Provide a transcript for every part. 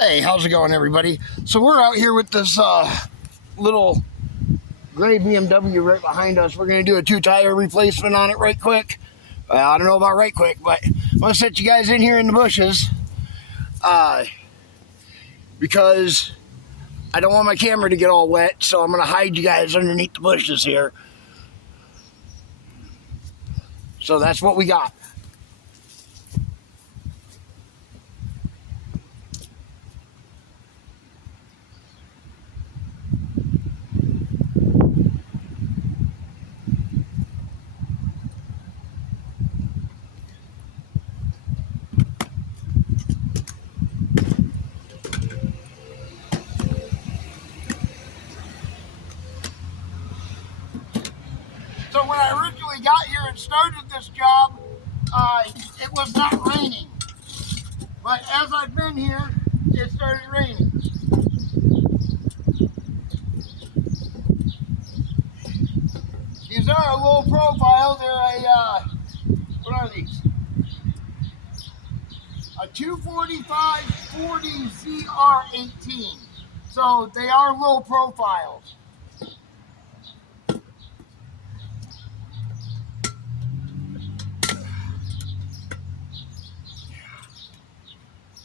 Hey, how's it going, everybody? So we're out here with this little gray BMW right behind us. We're going to do a 2-tire replacement on it right quick. I don't know about right quick, but I'm going to set you guys in here in the bushes because I don't want my camera to get all wet, so I'm going to hide you guys underneath the bushes here. So that's what we got. So when I originally got here and started this job, it was not raining. But as I've been here, it started raining. These are a low profile. They're what are these? A 245/40 ZR18. So they are low profiles.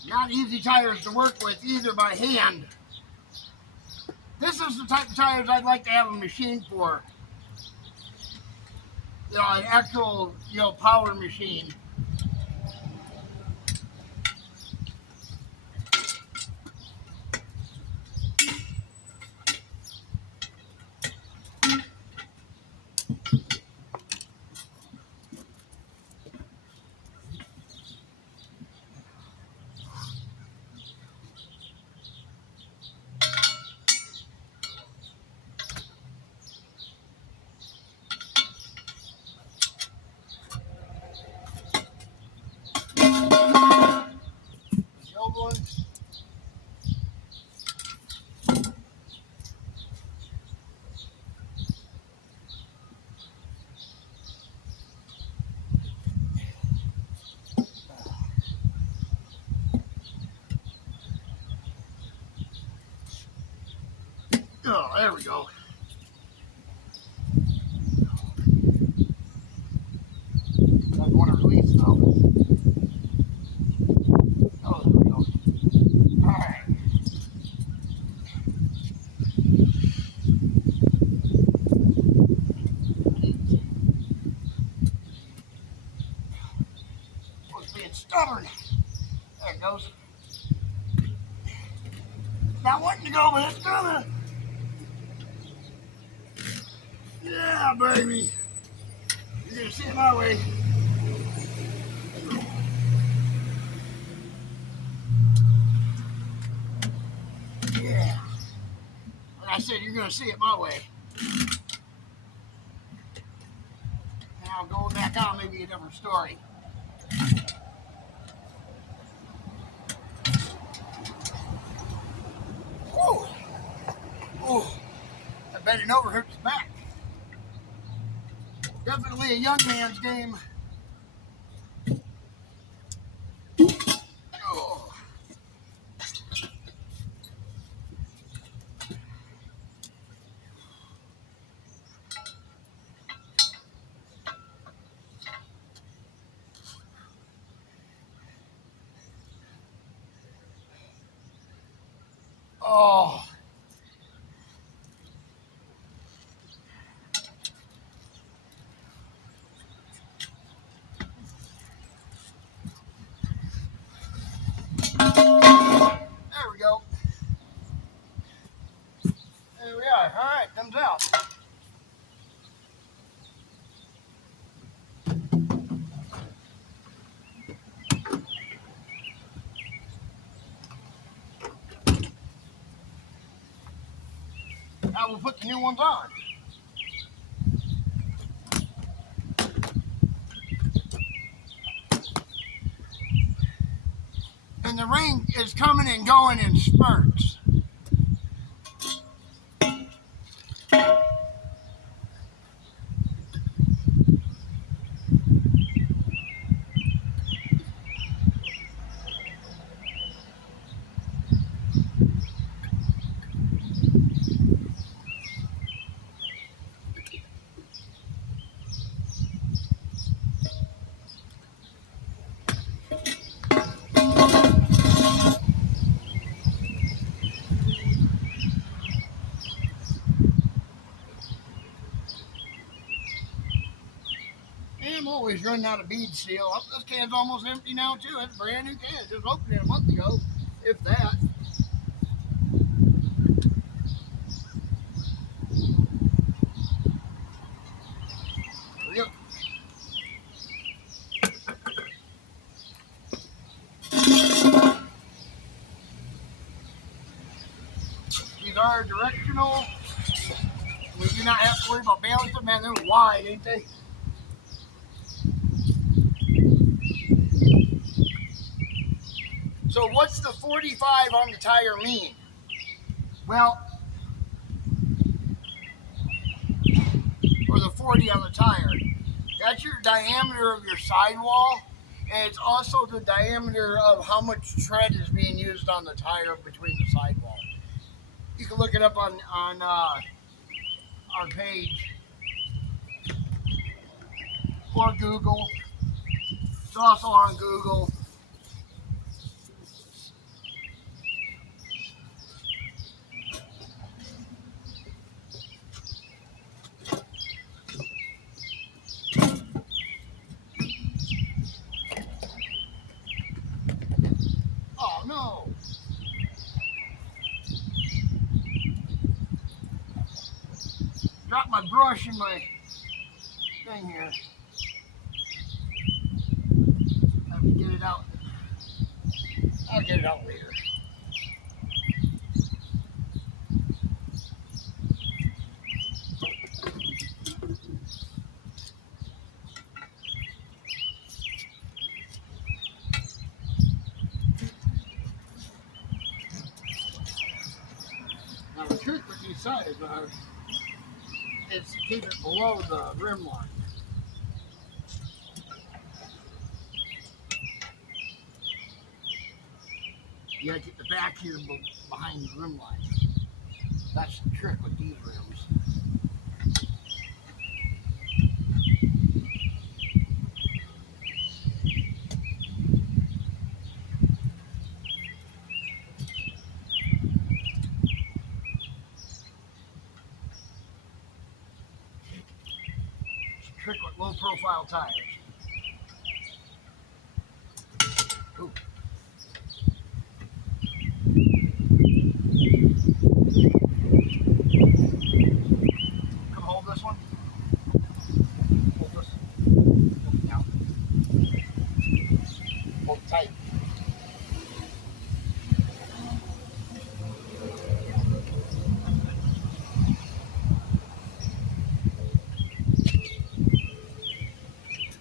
Not easy tires to work with either by hand. This is the type of tires I'd like to have a machine for. You know, an actual, power machine. The old one. Oh, there we go. I want to release though. Oh, there we go. All right. Was being stubborn. There it goes. Not wanting to go, but it's gonna. Yeah, baby. You're gonna see it my way. Yeah. Like I said, you're gonna see it my way. Now going back on may be a different story. Whoa. Oh, I bet it over hurts the back. Definitely a young man's game. Oh. Oh. There we go. There we are. All right, comes out. Now we'll put the new ones on. And the rain is coming and going in spurts. always running out of bead seal. Oh, this can's almost empty now too. It's a brand new can. Just opened it a month ago, if that. There we go. These are directional. We do not have to worry about balancing them. Man, they're wide, ain't they? So what's the 45 on the tire mean? Well, or the 40 on the tire. That's your diameter of your sidewall, and it's also the diameter of how much tread is being used on the tire between the sidewall. You can look it up on our page or Google. It's also on Google. Oh no! Dropped my brush in my thing here. Have to get it out. I'll get it out later. Now the trick with these sides is to keep it below the rim line. You gotta keep the back here behind the rim line. That's the trick with these rims. It's a trick with low profile tires. Ooh. Come hold this one. Hold this. Hold it down. Hold it tight.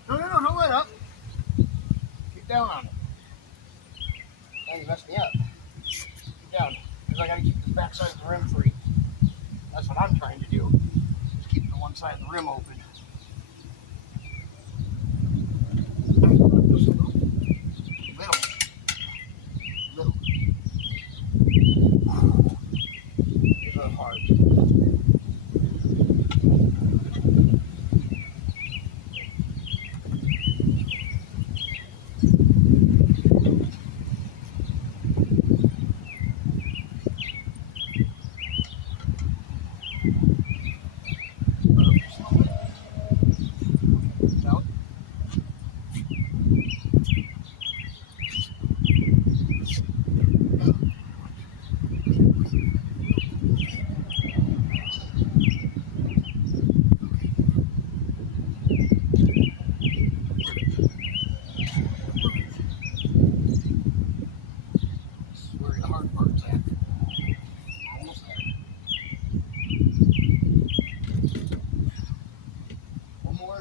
No, don't let up. Get down on it. Now you messed me up. Get down. Because I gotta keep this back side of the rim free. That's what I'm trying to do. Just keep the one side of the rim open. Just a little. Little. These are hard.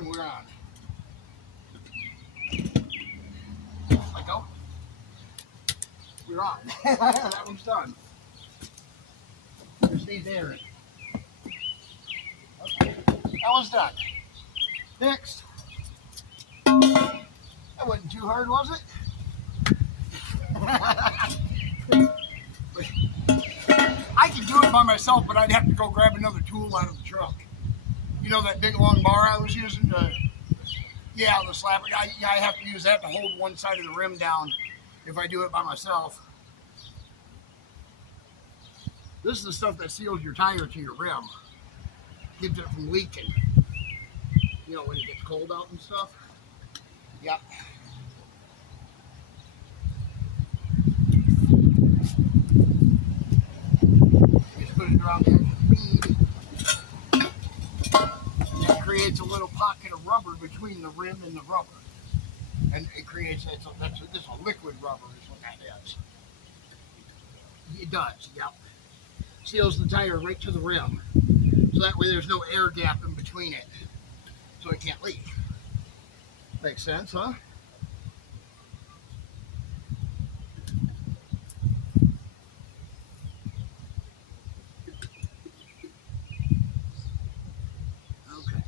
We're on. Let go. We're on. That one's done. Just needs air in. Okay. That one's done. Next. That wasn't too hard, was it? I could do it by myself, but I'd have to go grab another tool out of the truck. You know that big long bar I was using to, yeah, the slapper. I have to use that to hold one side of the rim down if I do it by myself. This is the stuff that seals your tire to your rim. Keeps it from leaking. You know, when it gets cold out and stuff. Yep. Just put it around the edge of the bead. It creates a little pocket of rubber between the rim and the rubber. And it creates, this a liquid rubber is what that is. It does, yep. Seals the tire right to the rim. So that way there's no air gap in between it. So it can't leak. Makes sense, huh? Okay.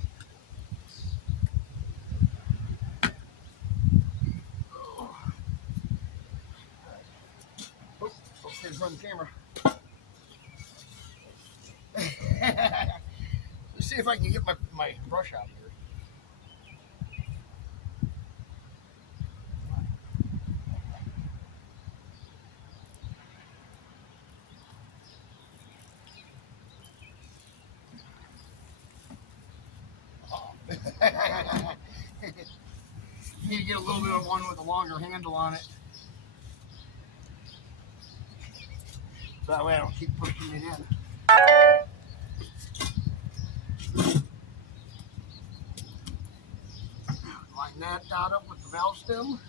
Oh, here's run the camera. Let's see if I can get my brush out here. Need to get a little bit of one with a longer handle on it. So that way I don't keep pushing it in. Line that dot up with the valve stem.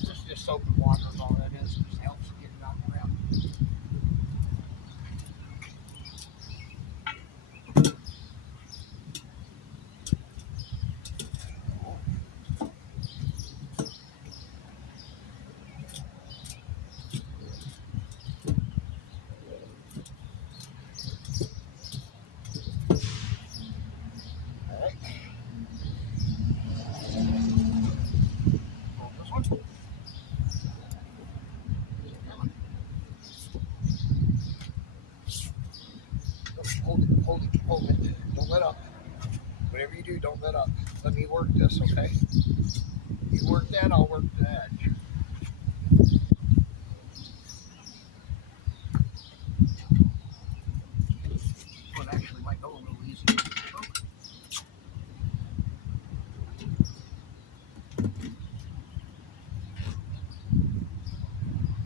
This is just soap and water is all that is. It just helps get it on the rim. Hold it. Don't let up. Whatever you do, don't let up. Let me work this, okay? You work that, I'll work the edge. Well, it actually might go a little easier.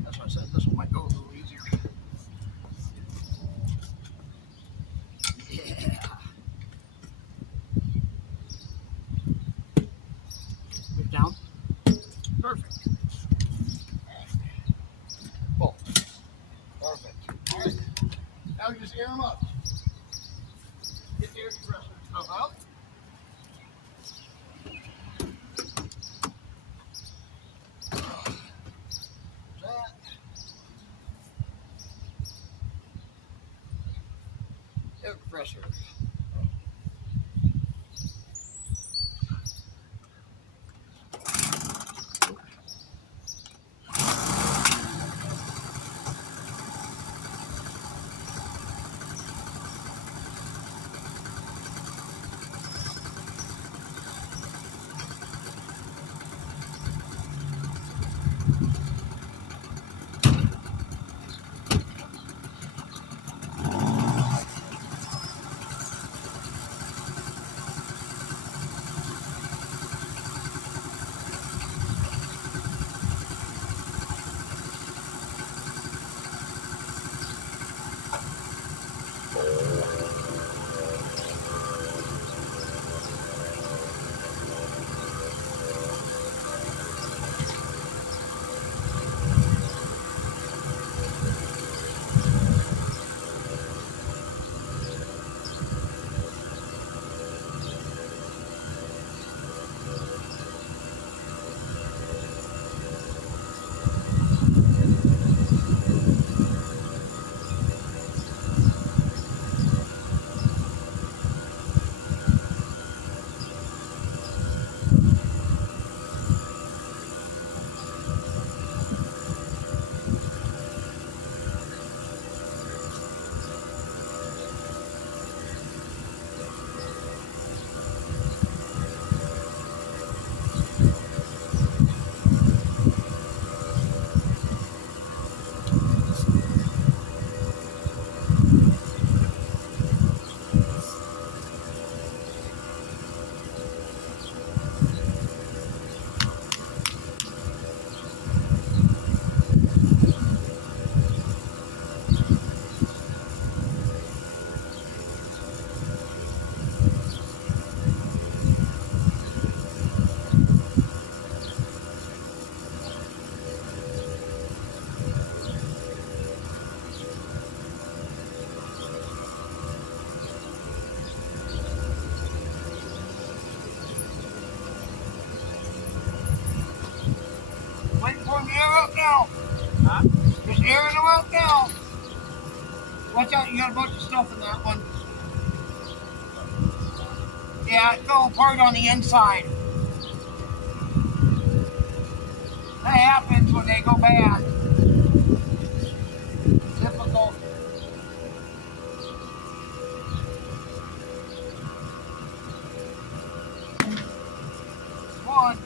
That's why I said this one might go a little easier. Yeah. Put down. Perfect. Well, perfect. All right. Now we just air them up. Get the air compressor stuff out. That. Air compressor. air up now. Huh? Just airing them out now. Watch out, you got a bunch of stuff in that one. Yeah, it fell apart on the inside. That happens when they go bad. Typical. Come on.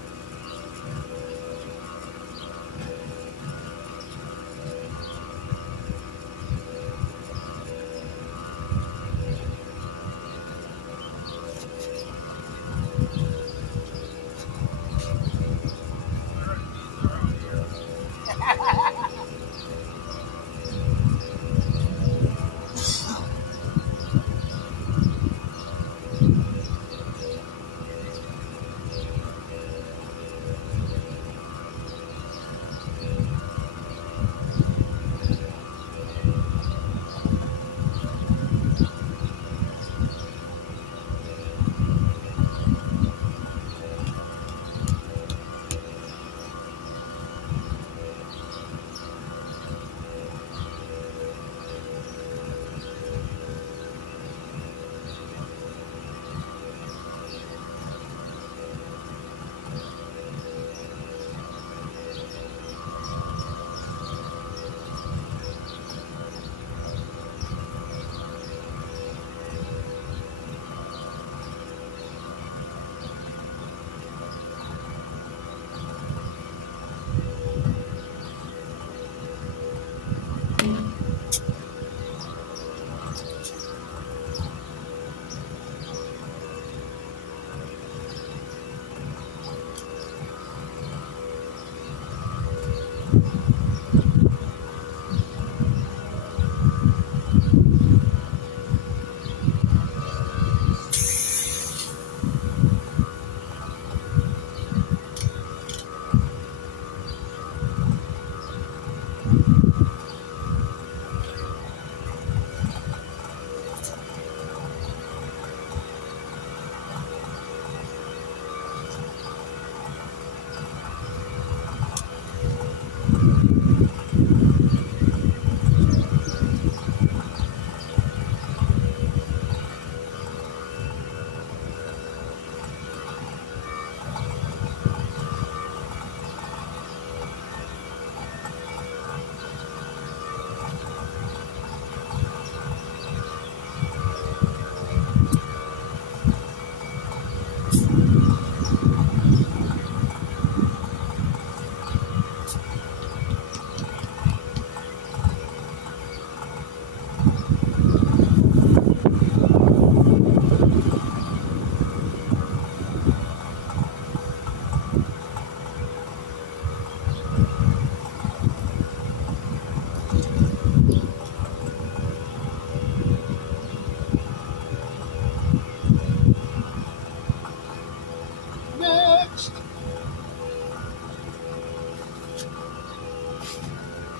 Next.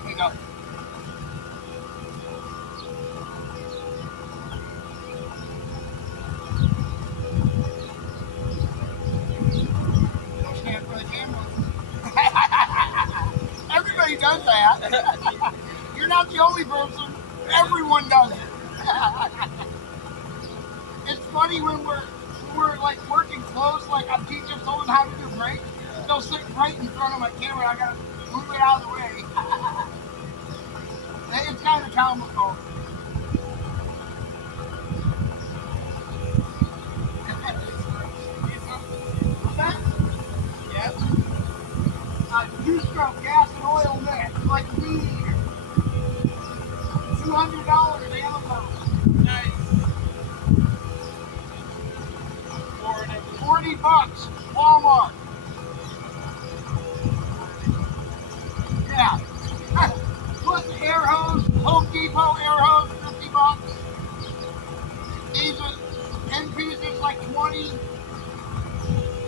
Here you go. Don't stand for the camera. Everybody does that. You're not the only person. Everyone does it. It's funny when we're like working close, like I'm teaching someone how to do brakes. They'll sit right in front of my camera. I gotta move it out of the way. It's kind of comical. What's that? Yes. Two-stroke gas and oil mix, like a weed eater. $200 Amazon. Nice. $40 Walmart. Yeah. Plus the air hose, Home Depot air hose, $50. These are end pieces like 20.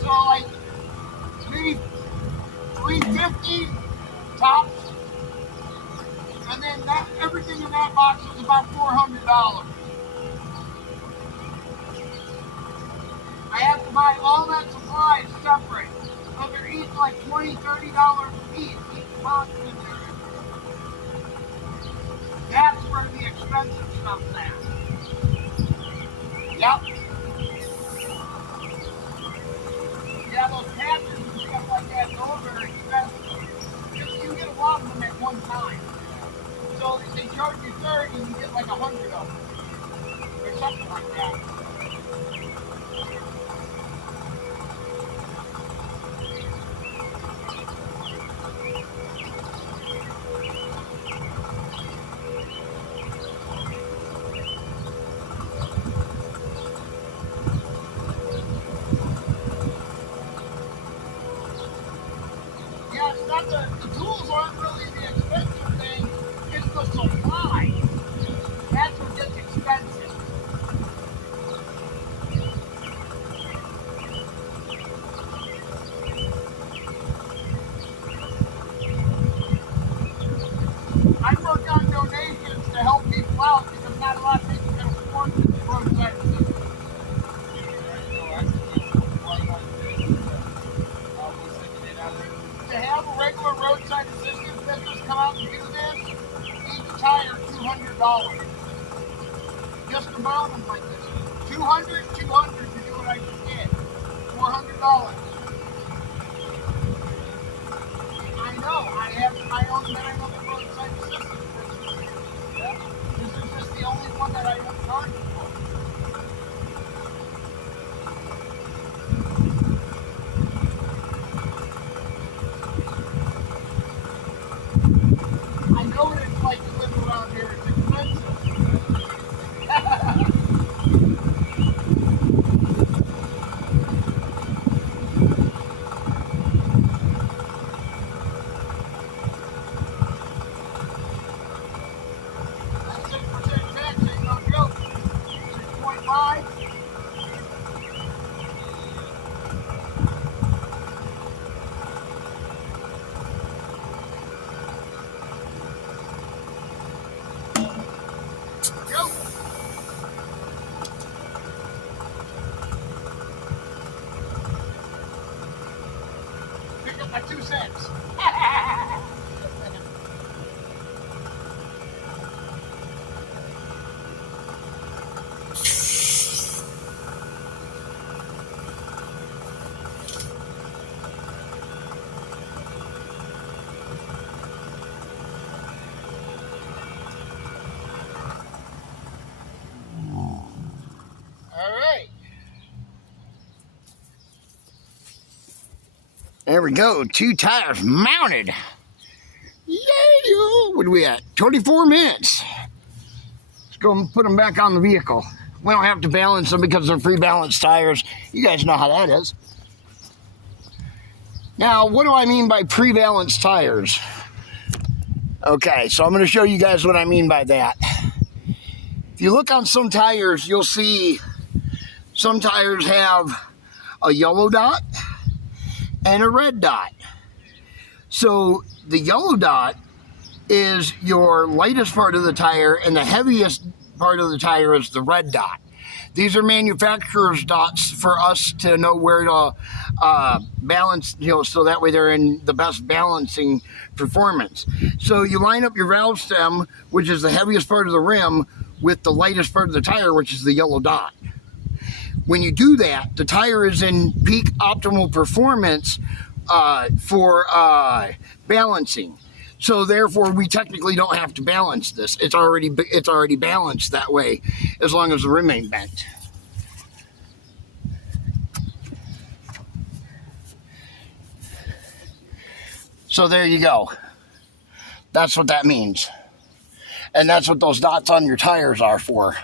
So like maybe 350 tops. And then that everything in that box is about $400. I have to buy all that supplies separate. So they're each like $20, $30 each That's where the expensive stuff's at. Yep. Yeah, those patches and stuff like that, those are expensive. Just you get a lot of them at one time. So if they charge you 30, you get like 100 of them. Or something like that. Yeah, it's not the tools aren't really the expensive thing, it's the supply. That's what gets expensive. I wrote down donations to help people out because not a lot of people can afford roadside assistance. To have a regular roadside assistance business come out and do this, each tire $200. Just to burn them like this. 200 to do what I just did. $400. I know. I own another roadside assistance business. Yeah. This is just the only one that I don't charge for. I know what it's like to live around here. It's expensive. That 6% tax ain't no joke. 6.5. Joke. Pick up my 2 cents. All right. There we go. 2 tires mounted. Yeah. What are we at? 24 minutes. Let's go and put them back on the vehicle. We don't have to balance them because they're pre-balanced tires. You guys know how that is. Now, what do I mean by pre-balanced tires? Okay, so I'm going to show you guys what I mean by that. If you look on some tires, you'll see some tires have a yellow dot and a red dot. So the yellow dot is your lightest part of the tire and the heaviest part of the tire is the red dot. These are manufacturer's dots for us to know where to balance, so that way they're in the best balancing performance. So you line up your valve stem, which is the heaviest part of the rim, with the lightest part of the tire, which is the yellow dot. When you do that, the tire is in peak optimal performance for balancing. So therefore, we technically don't have to balance this. It's already balanced that way, as long as the rim ain't bent. So there you go. That's what that means. And that's what those dots on your tires are for.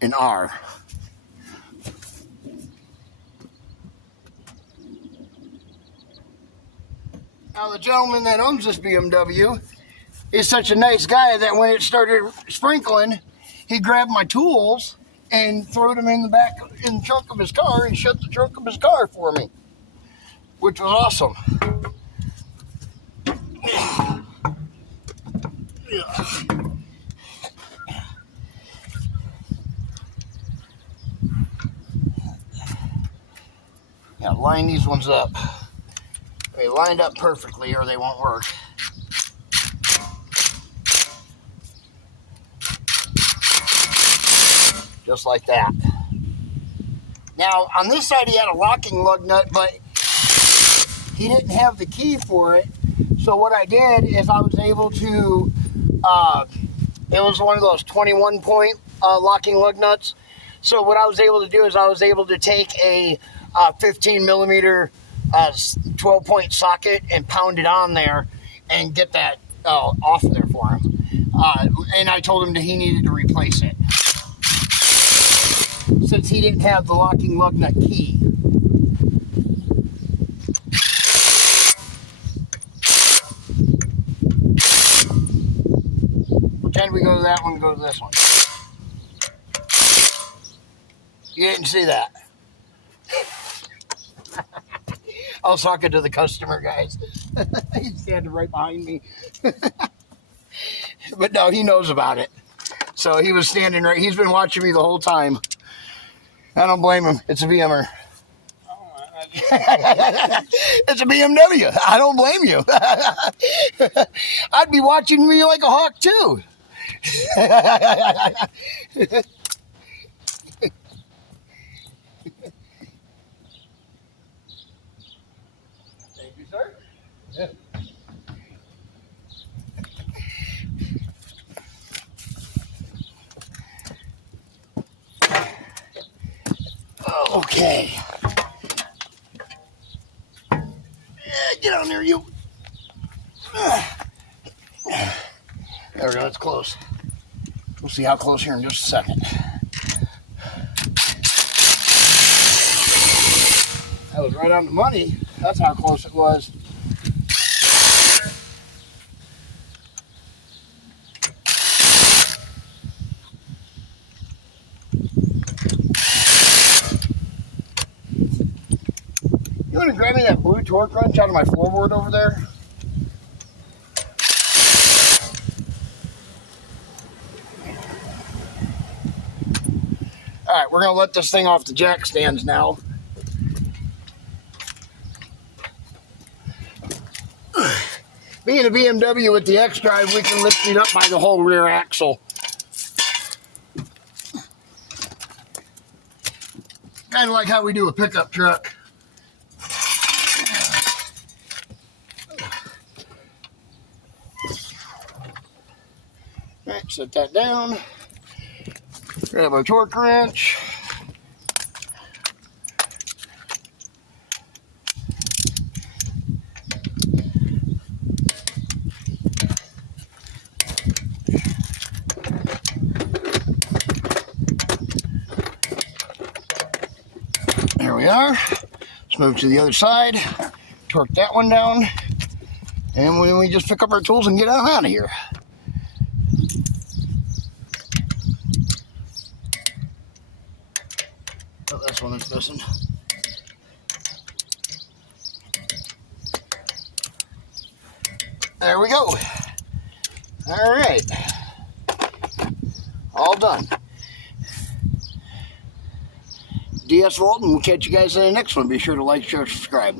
And are. Now the gentleman that owns this BMW is such a nice guy that when it started sprinkling, he grabbed my tools and threw them in the trunk of his car and shut the trunk of his car for me, which was awesome. Yeah, line these ones up. They lined up perfectly or they won't work. Just like that. Now, on this side, he had a locking lug nut, but he didn't have the key for it. So what I did is I was able to, it was one of those 21-point locking lug nuts. So what I was able to do is I was able to take a 15 millimeter 12-point socket and pound it on there and get that off of there for him. And I told him that he needed to replace it, since he didn't have the locking lug nut key. Pretend we go to that one, go to this one. You didn't see that. I was talking to the customer, guys. He's standing right behind me. But no, he knows about it. So he was standing right, he's been watching me the whole time. I don't blame him. It's a BMer. It's a BMW. I don't blame you. I'd be watching me like a hawk too. Thank you, sir. Yeah. Okay. Yeah, get on there, you. There we go, that's close. We'll see how close here in just a second. That was right on the money. That's how close it was. You want to grab me that blue torque wrench out of my floorboard over there? All right, we're going to let this thing off the jack stands now. Being a BMW with the X-Drive, we can lift it up by the whole rear axle. Kind of like how we do a pickup truck. All right, set that down. Grab our torque wrench. There we are. Let's move to the other side. Torque that one down. And we just pick up our tools and get out of here. Oh, that's one that's missing. There we go. All right. All done. DS Volt, and we'll catch you guys in the next one. Be sure to like, share, subscribe.